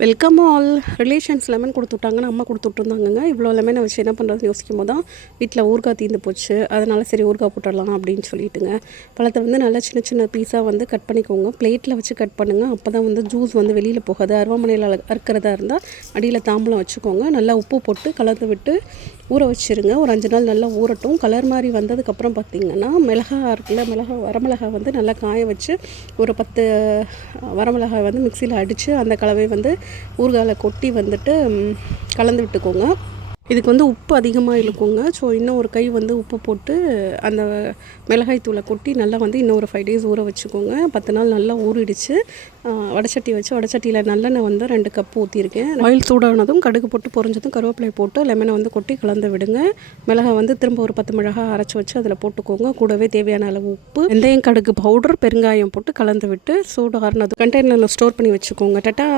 Welcome all. Relations lemon கொடுத்துட்டாங்கன்னு அம்மா கொடுத்துட்ருந்தாங்கங்க. இவ்வளோ லெமனை வச்சு என்ன பண்ணுறதுன்னு யோசிக்கும் போது தான் வீட்டில் ஊறுகாய் தீர்ந்து போச்சு. அதனால் சரி ஊறுகாய் போட்டுடலாம் அப்படின்னு சொல்லிட்டுங்க. பழத்தை வந்து நல்லா சின்ன சின்ன பீஸாக வந்து கட் பண்ணிக்கோங்க. பிளேட்டில் வச்சு கட் பண்ணுங்கள். அப்போ தான் வந்து ஜூஸ் வந்து வெளியில் போகாது. அருவாமனையில் அறுக்கிறதா இருந்தால் அடியில் தாம்பலம் வச்சுக்கோங்க. நல்லா உப்பு போட்டு கலந்து விட்டு ஊற வச்சுருங்க. ஒரு 5 நாள் நல்லா ஊறட்டும். கலர் மாதிரி வந்ததுக்கப்புறம் பார்த்திங்கன்னா மிளகாய் இருக்குல்ல, வரமிளகாய் வந்து நல்லா காய வச்சு ஒரு 10 வரமிளகாய் வந்து மிக்சியில் அடித்து அந்த கலவை வந்து ஊறுகாயில் கொட்டி வந்துட்டு கலந்து விட்டுக்கோங்க. இதுக்கு வந்து உப்பு அதிகமாக இழுக்குங்க. ஸோ இன்னும் ஒரு கை வந்து உப்பு போட்டு அந்த மிளகாய் தூளை கொட்டி நல்லா வந்து இன்னும் ஒரு 5 days ஊற வச்சுக்கோங்க. 10 நாள் நல்லா ஊறிடுச்சு. வடைச்சட்டி வச்சு வடைச்சட்டியில் நல்லெண்ணெய் வந்து 2 கப் ஊற்றிருக்கேன். ஆயில் சூடானதும் கடுகு போட்டு பொரிஞ்சதும் கருவேப்பிலை போட்டு லெமனை வந்து கொட்டி கலந்து விடுங்க. மிளகாய் வந்து திரும்ப ஒரு 10 மிளகாய் அரைச்சி வச்சு அதில் போட்டுக்கோங்க. கூடவே தேவையான அளவு உப்பு, வெந்தயம், கடுகு பவுடர், பெருங்காயம் போட்டு கலந்து விட்டு சூடு ஆறுனதும் கண்டெய்னரில் ஸ்டோர் பண்ணி வச்சுக்கோங்க. டட்டா.